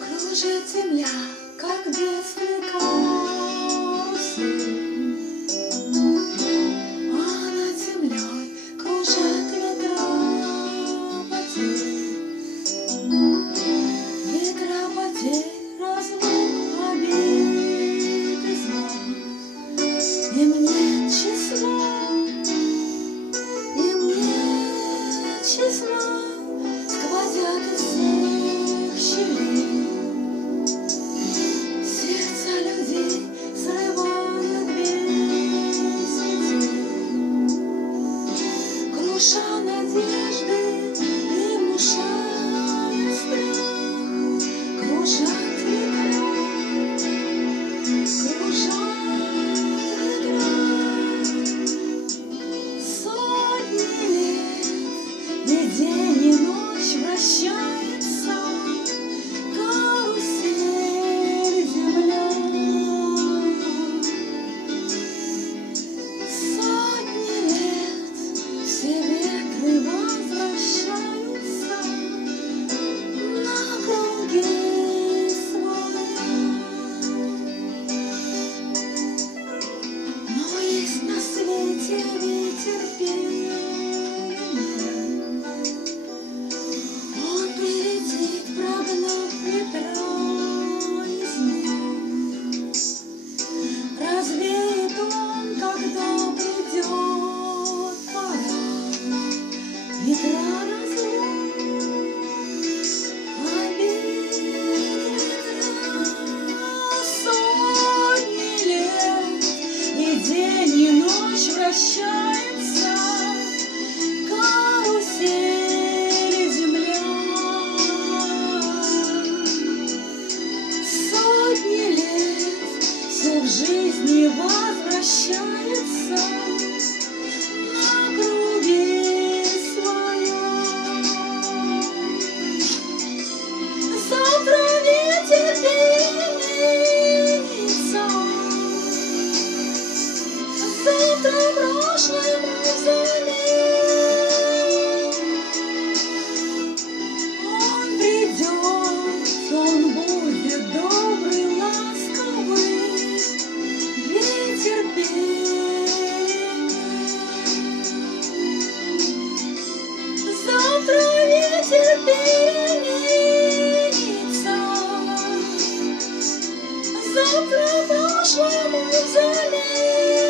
Кружит земля, как детский карусель, а над землей кружат ветра потерь. Ветра потерь, разлук, обид и зла. Им нет числа, им нет числа, сквозят из всех щелей. Сердца людей срывают весь ветер, круша надежды и внушая страх. Кружат ветра, кружат ветра. Сотни лет, и день, и ночь вращается карусель земля. Сотни лет все ветры возвращаются на круги своя. Но есть на свете ветер перемен. Он прилетит, прогнав ветра из дней. Развеет он, когда придет пора. Ветра разлук, обид, ветра. Сотни лет, и день, и ночь вращается карусель земля. Сотни лет все в жизни возвращается на круги своя. Завтра ветер переменится, завтра прошлое мавзолей. Он придет, он будет добрый, ласковый, ветер перемен. Завтра ветер переменится, завтра прошлое мавзолей.